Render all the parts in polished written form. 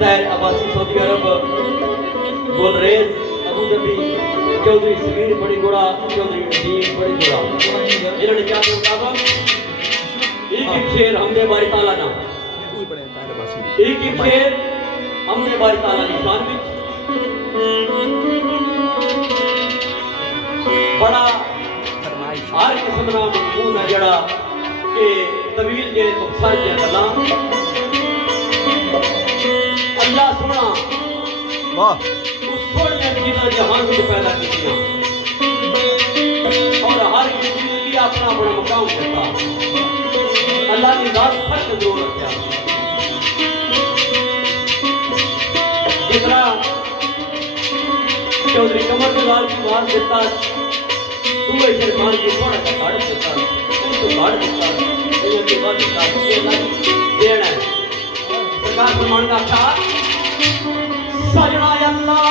तैर अब्बासी सऊदी अरब Gulrez Abu Dhabi Chaudhary Sameer बड़ी गुड़ा चौधरी नजीब बड़ी गुड़ा इन्होंने क्या मुताबिक एक शेर हमने बारी ताला ना एक शेर हमने बारी ताला निशान में बड़ा हर किस्म का मजमून है जड़ा कि तवील जे मुख्तर जे गल्लां अल्लाह सोना वाह उस सोनिया चीज़ां जहान में पैदा कीतियां और हर एक चीज़ के लिए अपना अपना मुकाम देता अल्लाह ने जात फर्क जरूर रखा जितना चौधरी कमर दलाल की बात देता दूसरे शरमान की थोड़ा सा काट देता उसको काट देता ये के बाद देना है सरकार फरमान का था सजना अल्लाह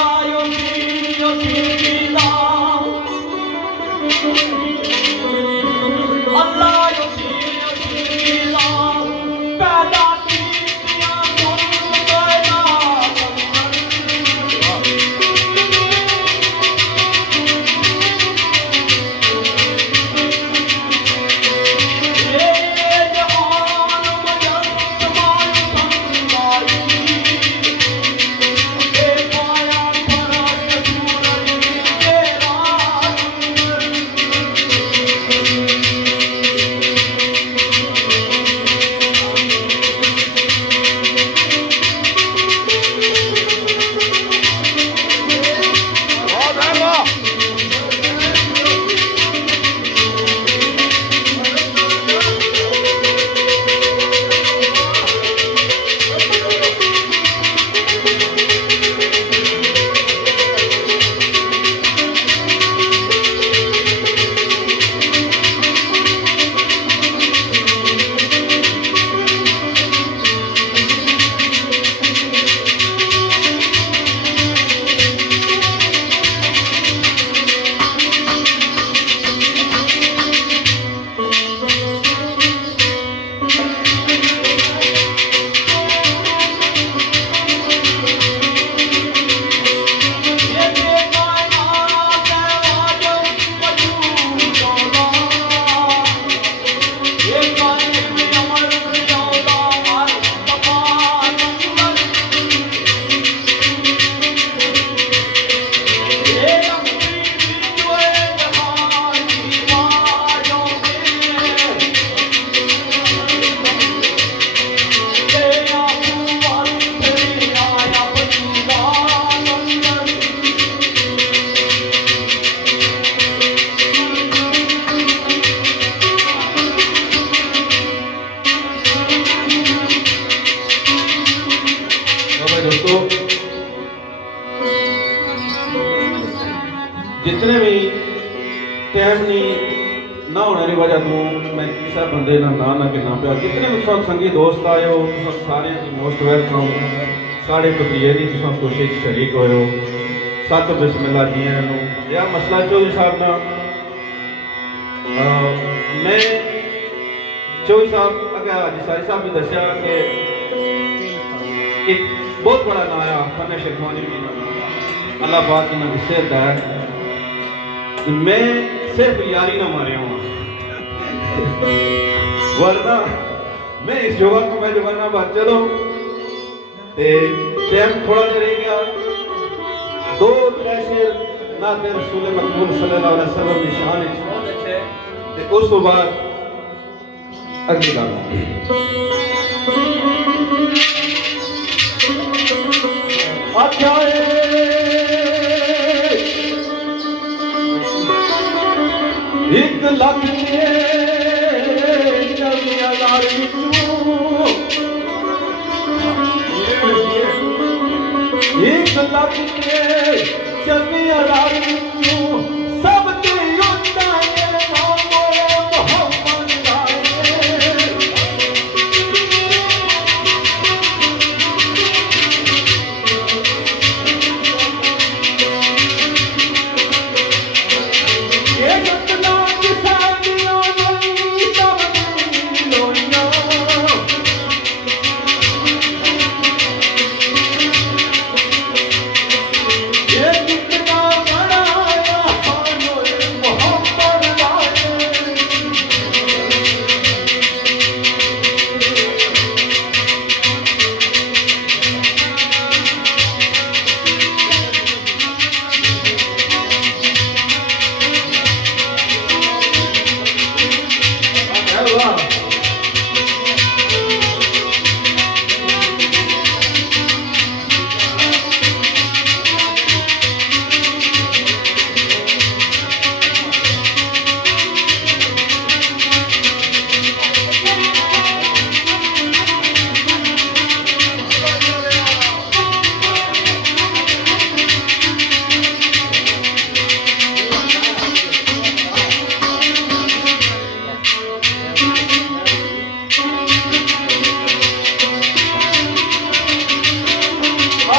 यो सीला अल्लाह यो सीला पैदा किया तुम पैदा जितने भी टाइम नहीं ना होने की वजह तो मैं किसी बंदे ना ना गिना पाया जितने भी संगी दोस्त आए हो सारे मोस्ट वेलकम साढ़े भतीजे की तुम खुशी शरीक हो सत बिस्मिल्ला जी यह मसला चौधरी साहब ना मैं चौधरी साहब अगर हाजी साहब ने दसिया कि एक बहुत बड़ा नाम आया फन शेखवानी अल्लाह पाक इन्होंने सेहत है मैं सिर्फ यारी ना मारिया हूँ वरना मैं इस योगा को मैं जमाना बात चलो टाइम थोड़ा रह गया दो शेर ना तेरे रसूल मकबूल सल्लल्लाहु अलैहि वसल्लम की शान बहुत अच्छे ते उस तो बाद अगली गाना अच्छा एक लख के जमियादार एक लख के जमियादार सब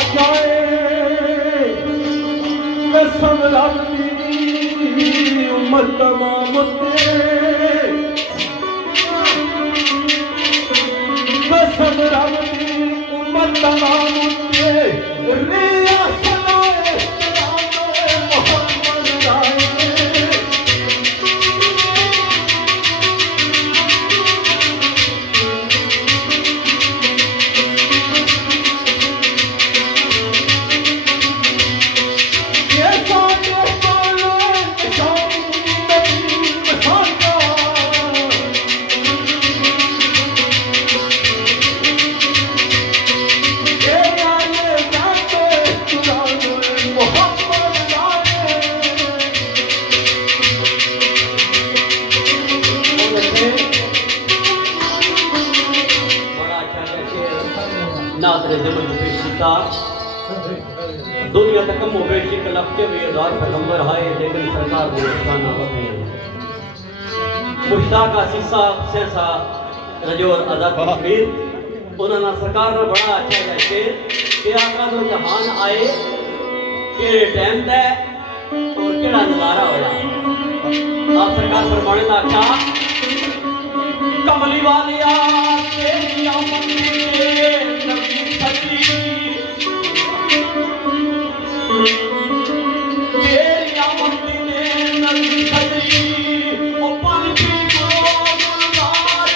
आख्याए कसम रब दी उम्मत तमाम ते कसम रब दी उम्मत तमाम ते रिया सलाए मोहम्मद राए दुनिया तक कम बेटी कलफ्ते में राज पैगंबर आए लेकिन सरकार ने निशाना वही मुश्ताक सीसा सहसा रजोर आजाद कश्मीर उन्होंने सरकार ने बड़ा अच्छा है कि आका दो जहान आए केड़े टाइम ते और केड़ा नजारा होया आप सरकार फरमाने दा क्या कमली वालिया तेरी आमद में नबी सच्ची तेरी आमद में नबी सच्ची ओ पंछी को गुलजार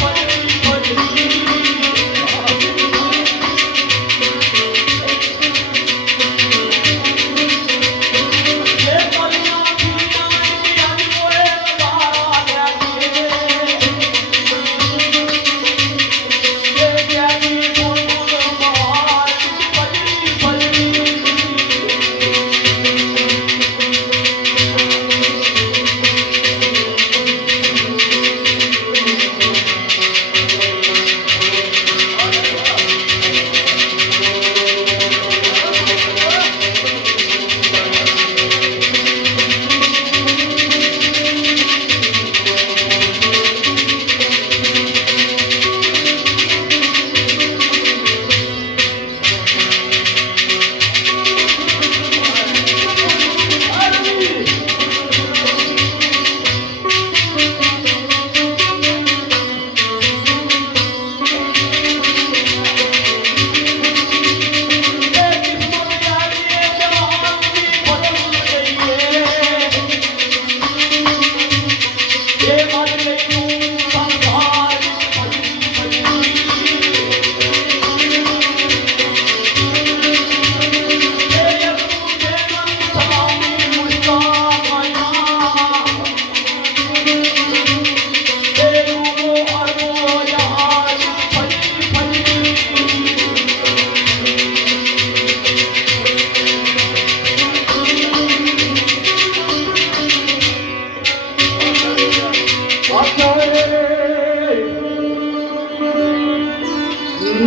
फजरी फजरी ये कलियां की नमी ओए बारा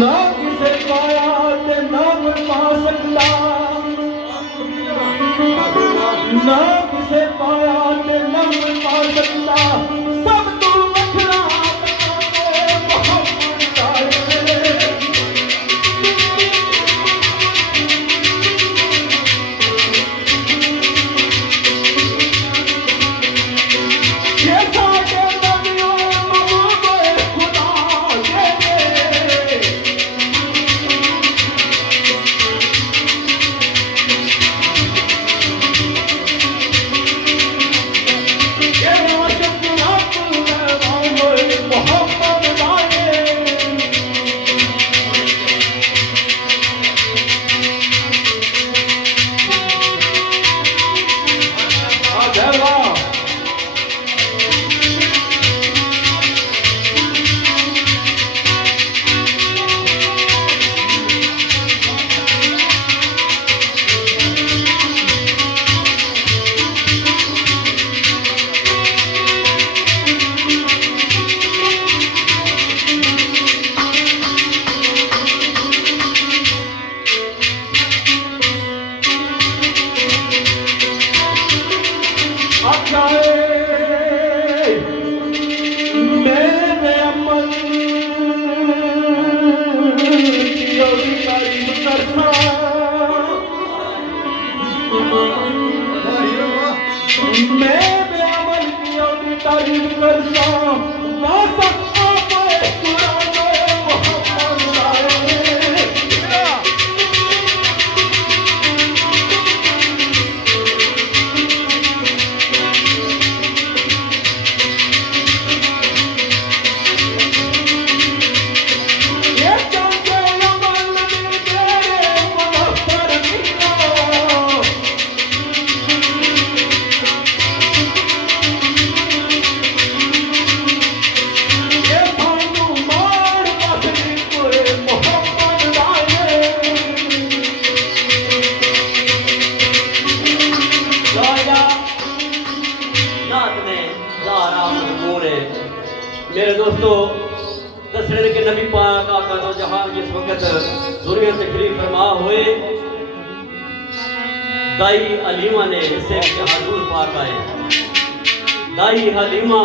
ना किसे पाया ते ना कोई पा सकता ना किसे पाया ते ना कोई पा सकता सब तू वखरा मोहम्मद आए ये सारे नबियों महबूब खुदा के करसा वासा आपे कुराने मोहम्मद आए ये चांगे अमल तेरे मुनव्वर मिलो ये भानु मार बसनी कोई मोहम्मद आए राजा नात ने दारा मोरे मेरे दोस्तों दसरे के नबी पाक आका दो जहां जिस वक्त दुनिया तशरीफ फरमा हुए दाई हलीमा ने इससे हजूर पाक आए दाई हलीमा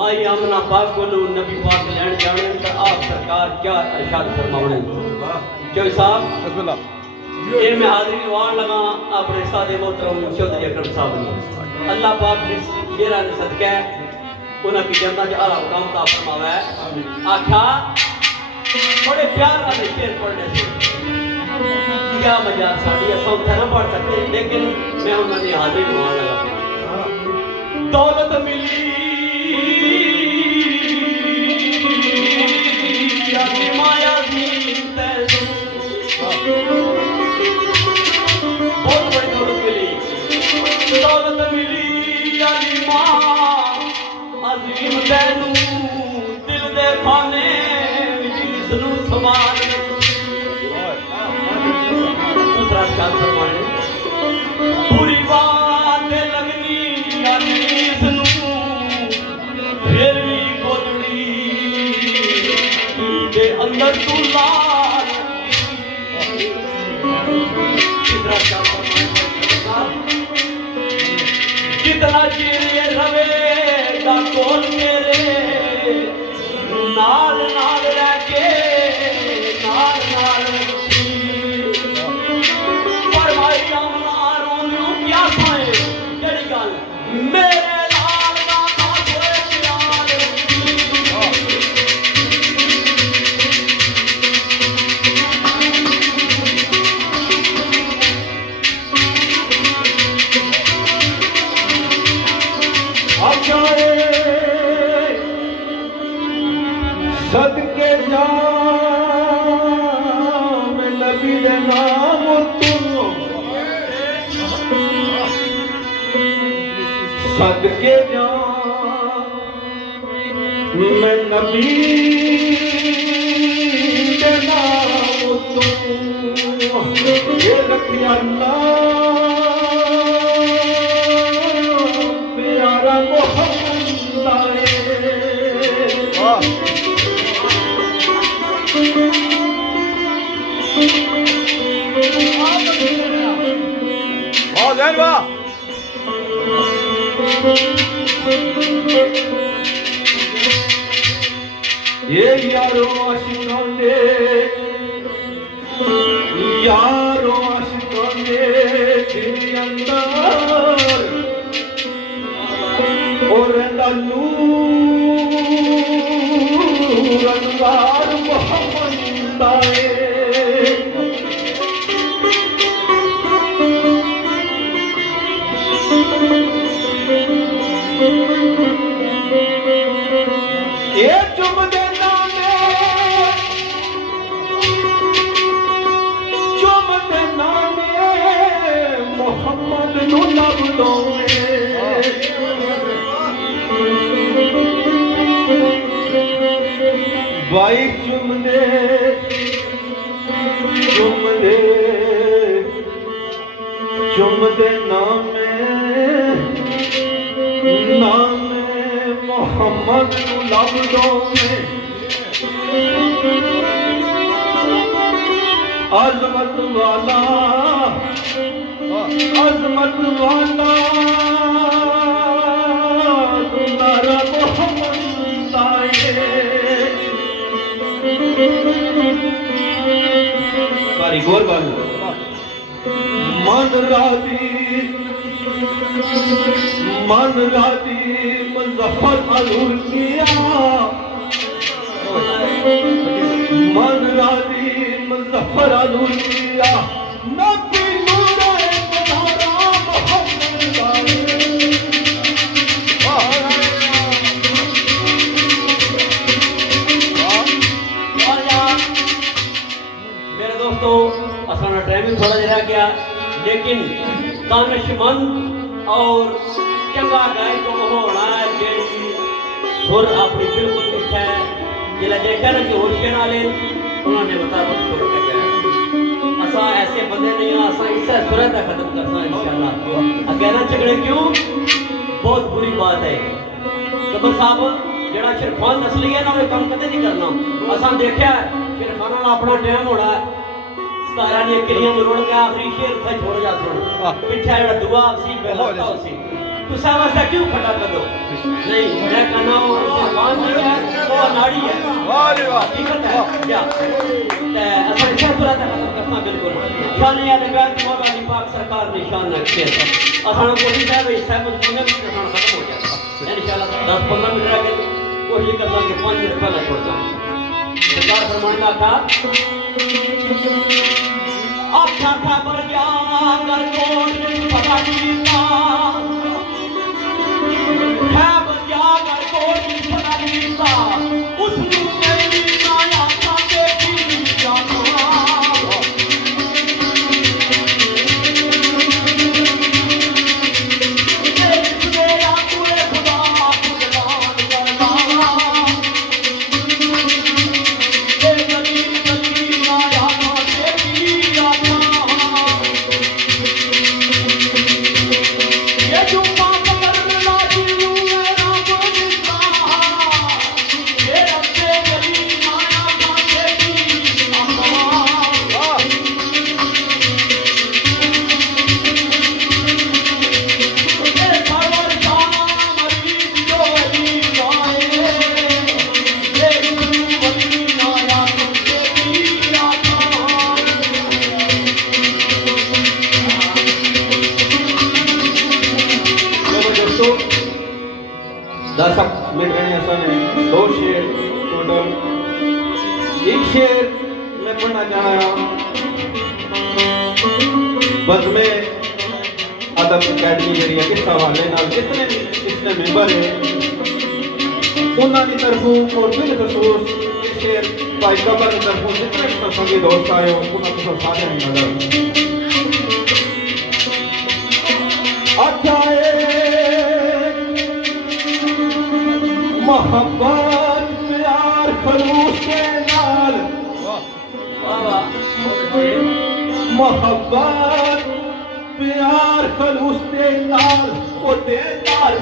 माई आमना पाक को नबी पाक लैंड जाने तो आप सरकार क्या इरशाद फरमावणे क्यों साहब ये मैं हाजिरी वार लगा अपने सादे मोहतरम चौधरी अकरम साहब ने अल्लाह पाक जिस शेरा ने सदका उन्हें की जनता के आला काम ता फरमावा है आखा बड़े प्यार वाले शेर पढ़ने से क्या मजाक साड़ी असां थे ना पढ़ सकते लेकिन मैं उन्होंने हाजिरी वार लगा दौलत मिली या माया दी तैनू बहुत बड़ी दौलत मिली यानी मां अजीम तैनू दिल दे खाने जिस नू संभाल दूसरा ख्याल फरमाने पूरी बात लगनी यानी इस नू फिर भी गोदड़ी दे अंदर तू लाल तीसरा ख्याल फरमाने कितना चिर रवे दा कोल मेरे नाल नाल रह के नाल नाल पर भाई आमना रोनियो क्या साए जेड़ी गल मेरे लाल दा कोई प्यार सदके जा मैं नबी दे नाम तुम सदके जा मैं नबी दे नाम तुम ये रखिया प्यारा मोहम्मद आए ये यारो आशिकों ने दिल अंदर और नूर अनवार मोहम्मद आए ये चुम देना मोहम्मद नू लब दो भाई चुम दे नाम मोहम्मद नू लब दो अजमत वाला नारा मोहम्मद आए बारी गौर मन राजी मन राजी मुजफ्फर अलूर किया मन राजी मुजफ्फर अलूर किया नबी नूरे बधारा मोहम्मद मेरे दोस्तों असाना टाइम भी थोड़ा रह गया लेकिन दानिशमंद और चंगा गाय को होना है जेड़ी सुर अपनी बिल्कुल मिठा है जिला देखा ना कि होशियार वाले उन्होंने बता बहुत सुर कहते हैं असा ऐसे बंदे नहीं हैं असा इससे सुर का खत्म करना इंशाल्लाह अकेला झगड़े क्यों बहुत बुरी बात है गब्बर साहब जेड़ा शिरखान नस्ली है ना वो काम कदे नहीं करना असा देखा शिरखाना का अपना टाइम होना है 17 ने किलियां में रोड़ के आखिरी शेर था छोड़ जा सुन पिछा जेड़ा दुआ सी बेहता सी तुसा वास्ते क्यों खड़ा कर दो नहीं मैं कहना और शिरखान नहीं है वो नाड़ी है वाह रे वाह हकीकत है क्या ते असा इसे पूरा खत्म करना बिल्कुल शान याद बैत मौला अली पाक सरकार ने शान रखे असा कोशिश है भाई सब मुझे भी शान खत्म हो जाए इंशाल्लाह 10-15 मिनट रह गए कोशिश करता कि 5 मिनट पहले छोड़ दूं सरकार फरमान का था अच्छा खबर जा कर कोट पता कीता खबर जा कर कोट पता कीता उसनु मेरी माया का देखी जाना मेरा पूरे खुदा कुर्बान करना दर्शक मिल रहे हैं असल 2 शेर टोटल एक शेर मैं पढ़ना चाह रहा हूँ बज़्मे अदब अकेडमी जी किस हवाले नाल जितने इसने मेंबर है उन्होंने तरफों और बिलखसूस शेर भाई कबर की तरफों जितने संगी दोस्त आए उन्होंने सारे नजर अच्छा मोहब्बत प्यार खलूस के नाल मोहब्बत प्यार खलूस के नाल ओ दे नाल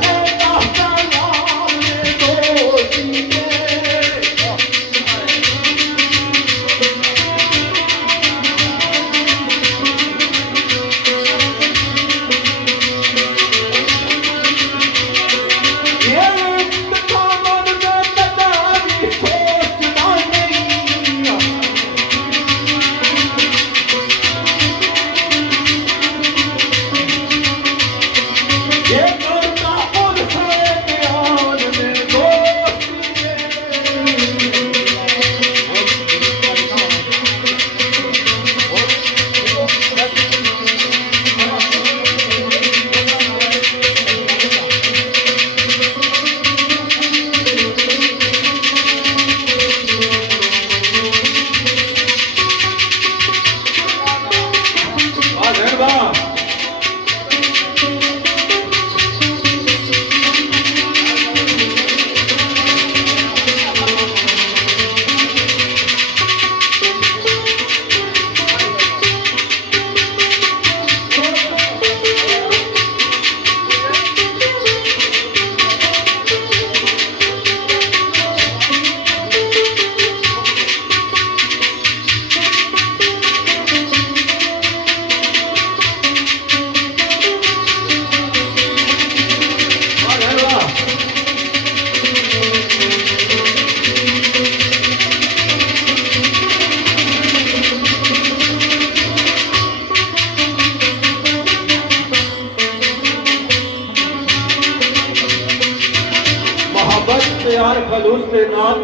दे नाल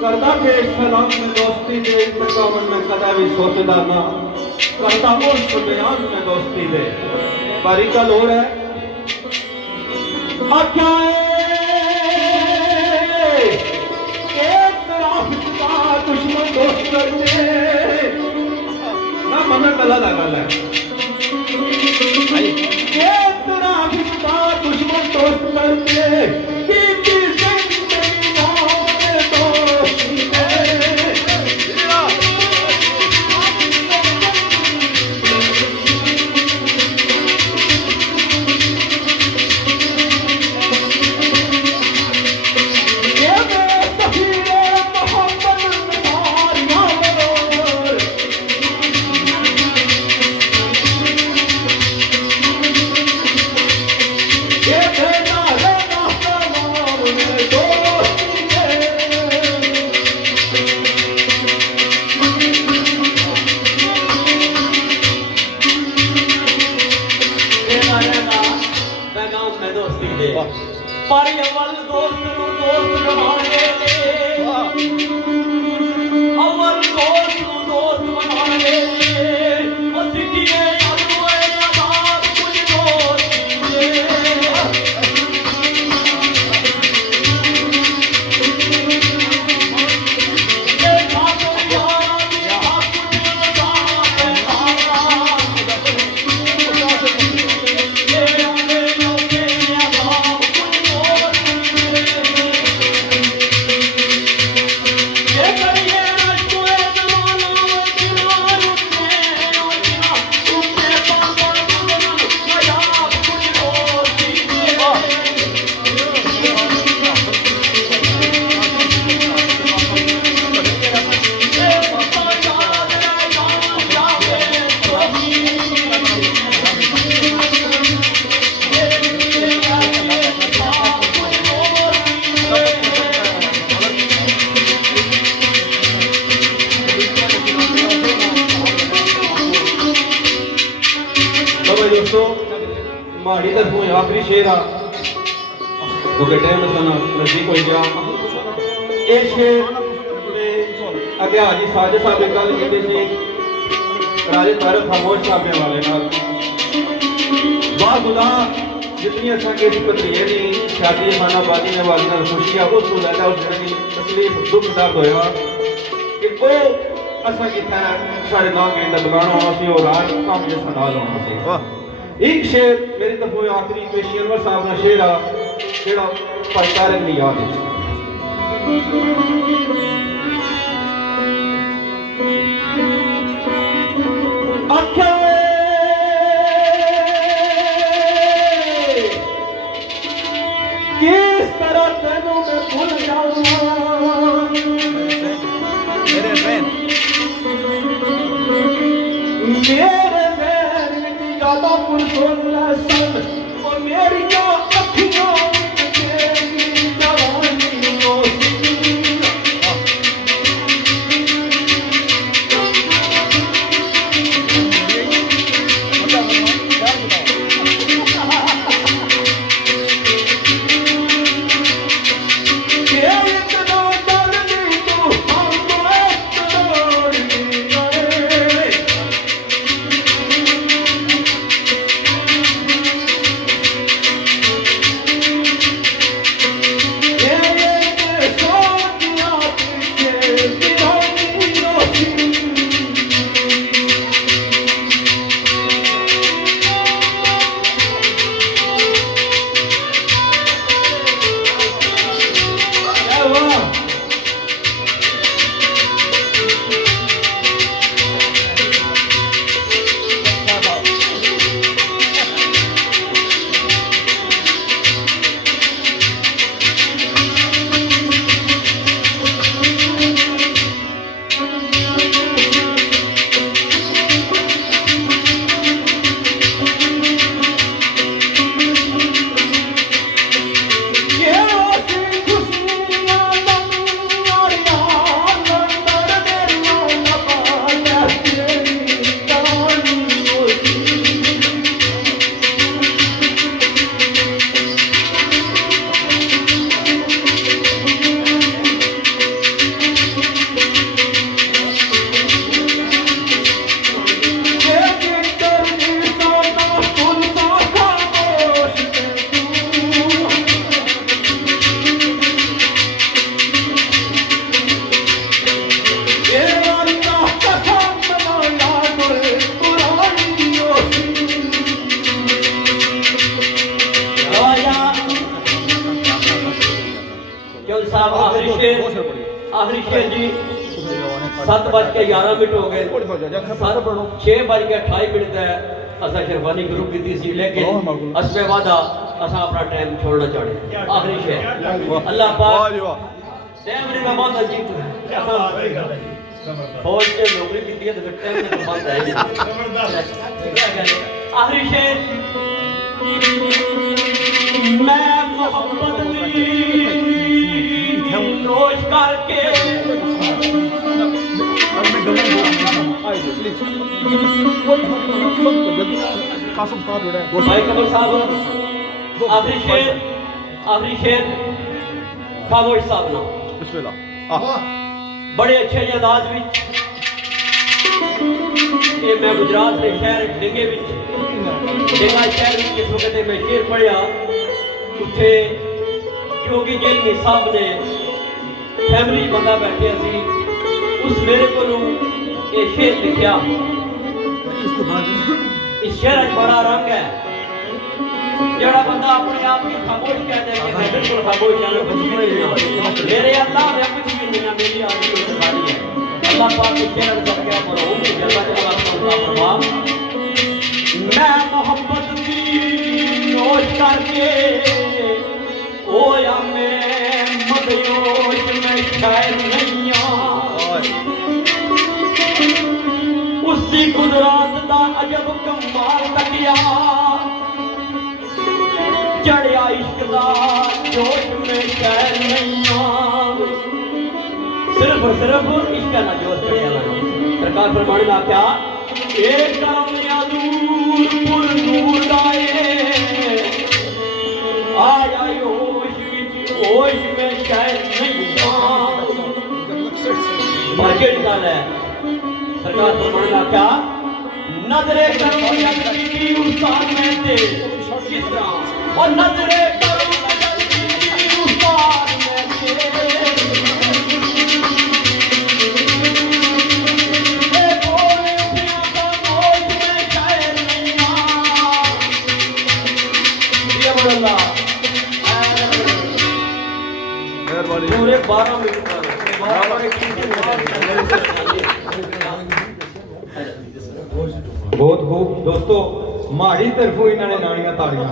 करदा पेश सलाम में दोस्ती दे तकावन में कदा भी सोचदा ना करदा मुल्क बयान में दोस्ती दे बारीका लोड़ है आख्या दुश्मन दोस्त करते ना मन गला लगा है तेरा दुश्मन दोस्त करते पर अव्वल दोस्त को दोस्त बनाने अव्वल दोस्त को दोस्त बनाने और सिखिए अगुए आबाद कुछ दोस्ती ये बात याद दोस्तों माड़ी तरफों आखिरी शेर आ क्योंकि टाइम सन नजदीक हो गया ये शेर अगे हाजी साजिद साहब ने गल की थी राजे तारक खामोश साहब वाले नाल वाह खुदा जितनी असा के पत्रिये नी शादी खानाबादी ने वाली नाल खुशी है उस लैदा उस दिन की तकलीफ दुख दर्द होया कि वो असा किथा सारे नाम के अंदर बुलाना होना सी और आज काम जैसा नाल होना सी वाह एक शेर मेरी तरफों आखिरी पेशी अनवर साहब का शेर आ जेड़ा भाई तारक नी याद है आख्या किस तरह तेनों मैं भूल जाऊं मेरे बहन यादों को सोना सन और मेरी अखियों तेरी जवानियों शेर जी 7:11 हो गए 6:28 है असा शेरवानी शुरू की सी लेकिन असमे वादा असा अपना टाइम छोड़ना चाहते आखिरी शेर अल्लाह पाक टाइम ने बहुत अजीब फौज से नौकरी की तो फिर टाइम ने बहुत है आखिरी शेर मैं मोहब्बत नोश करके भाई कमर साहब आखिरी शेर खामोश साहब ना बड़े अच्छे अंदाज विच ये मैं गुजरात के शहर डिंगे विच डिंगा शहर विच जिस वक्त मैं शेर पढ़िया उत्थे क्योंकि जेलमी साहब ने फैमिली बंदा बैठे सी उस मेरे को ये शेर लिखा इस शेर बड़ा रंग है जड़ा बंदा अपने आप को खामोश कहता है कि मैं बिल्कुल खामोश मेरे अल्लाह ने कुछ भी नहीं मेरी आदमी सारी है अल्लाह पाक के शेर कर गया मरहूम की जल्ला जल्ला फरमा मैं मोहब्बत की नोश करके ओ या मैं मदयोश में शायर नहीं उसकी कुदरत दा अजब कमाल तकिया चढ़िया इश्क दा जोश में शहर नहीं सिर्फ और सिर्फ इश्क ना जोश चढ़िया सरकार फरमाने ला क्या एक करम या दूर पुर नूर दाए आया होश में शहर नहीं बाकी निकाल है सरकार फरमाने ला क्या नजरे करो या की उस्ताद में थे किस तरह और नजरे करो उस्ताद में थे ए बोले उठिया का होश में शायर नहीं ये बोला पूरे 12 मिनट बहुत खूब दोस्तों माड़ी तरफों इन्होंने नानियां ताड़ियां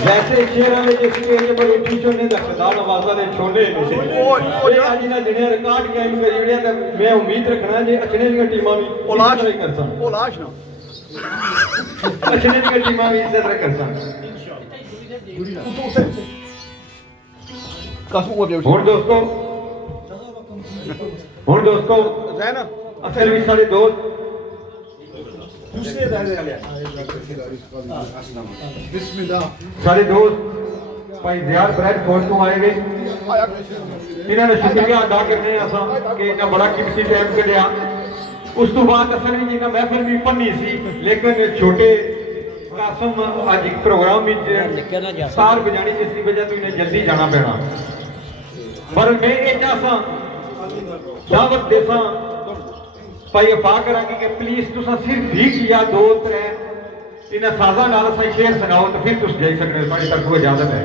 वैसे शेरां दे जिस स्टेज पर उठी छोने दा खदान आवाज़ां दे छोले ने आज ना जिने रिकॉर्ड कायम करी जड़े ते मैं उम्मीद रखना जे अचने दी टीमां भी ओलाश नहीं कर सन ओलाश ना अचने दी टीमां भी इज्जत कर सन हुण दोस्तों जैन असल में सारे दोस्त सारे दोस्त भाई ज़ियाद ब्रैडफोर्ड तो आए हुए इन्होंने शुक्रिया अदा करने असा कि इन्ना बड़ा कीमती टाइम कढ़िया उस तो बाद असल में इन्ना महफिल भी पढ़नी सी लेकिन छोटे कासम आज एक प्रोग्राम में सार बजानी जिसकी वजह तो इन्हें जल्दी जाना पैना पर मैं ये चाहता दावत देसा भाई अफा करा कि प्लीज तुसा सिर्फ एक या दो त्रै इन्हें साजा नाल सा शेर सुनाओ तो फिर तुम जाई सकते हो तरफों इजाजत है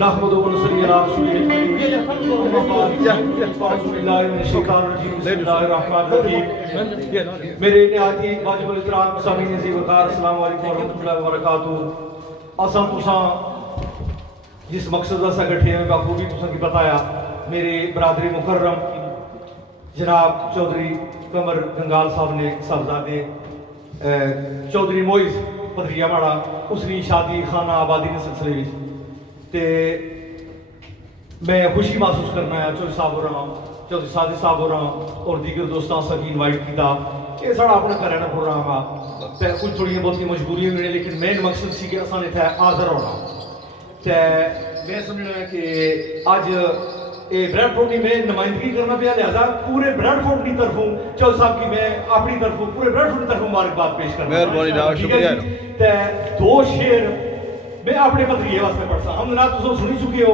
नहमदुहु व नसल्ली अला रसूलिल करीम। मेरे निहायती वाजिबुल इहतराम सामीन अज़ीज़ वक़ार अस्सलाम वालेकुम व रहमतुल्लाहि व बरकातहू। असां तुसां जिस मकसद वास्ते इकट्ठे हैं बाखूबी तुसां की बताया। मेरे बरादरी मुकर्रम जनाब चौधरी कमर गंगाल साहब ने साहबजादे चौधरी मोइज पथरिया माड़ा उसकी शादी खाना आबादी के सिलसिले में ते मैं खुशी महसूस करना है चौधरी साहब हो रहा चौधरी साजिद साहब हो रहा और दीगर दोस्तों सभी इनवाइट किया। ये सारा अपना घर का प्रोग्राम आ कुछ थोड़ी बहुत मजबूरियां मिले लेकिन मेन मकसद सी कि असां इत्थे हाज़र होना। ते मैं समझना है कि अज ये ब्रैडफोर्ड की मैं नुमाइंदगी करना पाया लिहाजा पूरे ब्रैडफोर्ड की तरफों चौधरी साहब की मैं अपनी तरफों पूरे ब्रैडफोर्ड की तरफों मुबारकबाद पेश करना। मेहरबानी जनाब, शुक्रिया। ते दो शेर मैं अपने भतरीए वास्ते पढ़सा हम जनाब तुम सुनी चुके हो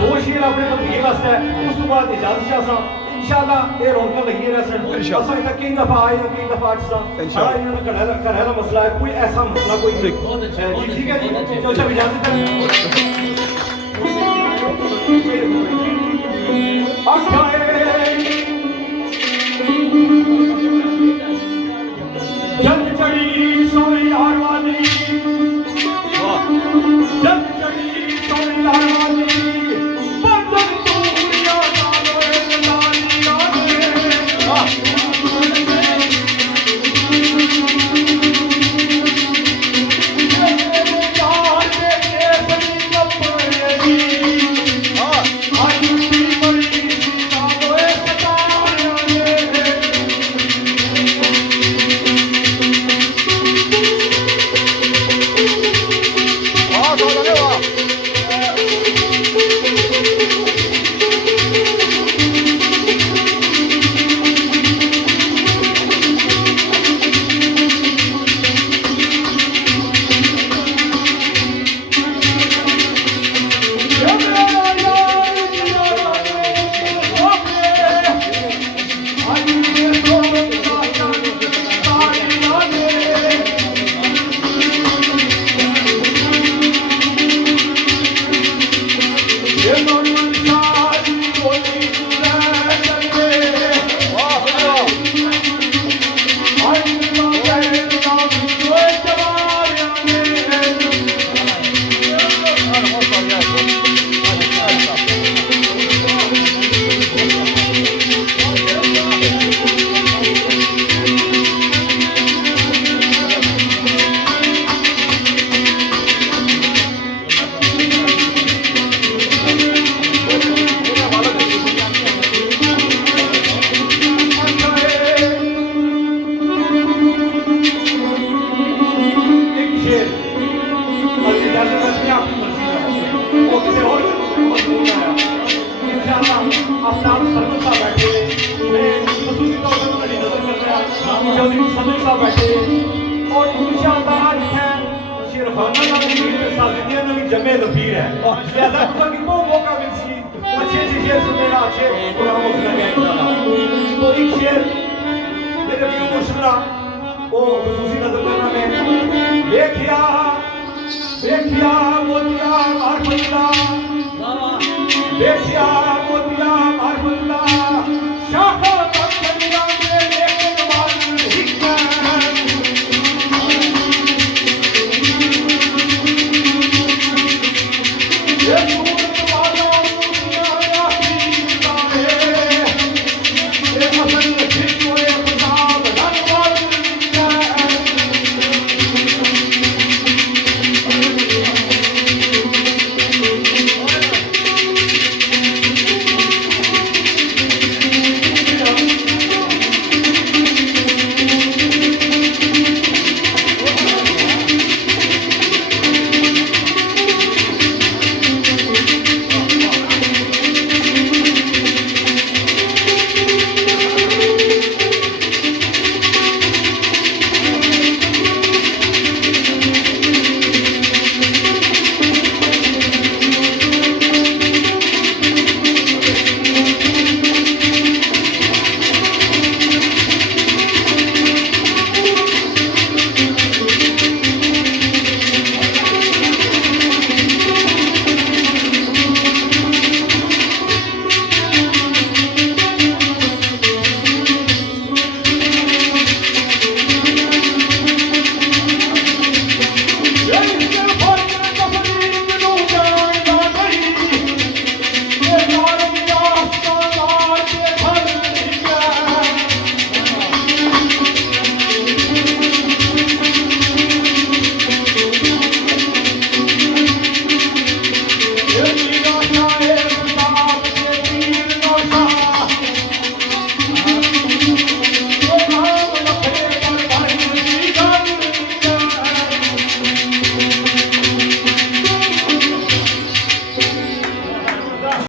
दो शेर अपने भतरीए वास्ते उस तो बाद इजाजत चाहसा इंशाअल्लाह ये रौनक लगी रहसन। असा इतना कई दफा आए कई दफा अटसा सारा इन्होंने घड़ा का मसला है कोई ऐसा मसला कोई नहीं। ठीक है जी चलो सब इजाजत है। जग चढ़ी सोनी हार वाली जग चढ़ी सोनी हार वाली बदन तू दुनिया नालो एक लाली आगे यार के सनी कपड़े आज भी बड़ी नालो एक तारे चौधरी सदर साहब बैठे और इंशाअल्लाह आज है शेरखाना का भी साजिदिया ने भी जमे लफीर है लिहाजा तुसा की बहुत मौका मिल सी अच्छे शेर सुनेगा अच्छे प्रोग्राम हो सकेगा इंशाअल्लाह। तो एक शेर मेरे प्रिय मुर्शिदा वो खुसूसी नजर करना में देखिया देखिया मोतिया हर बंदा देखिया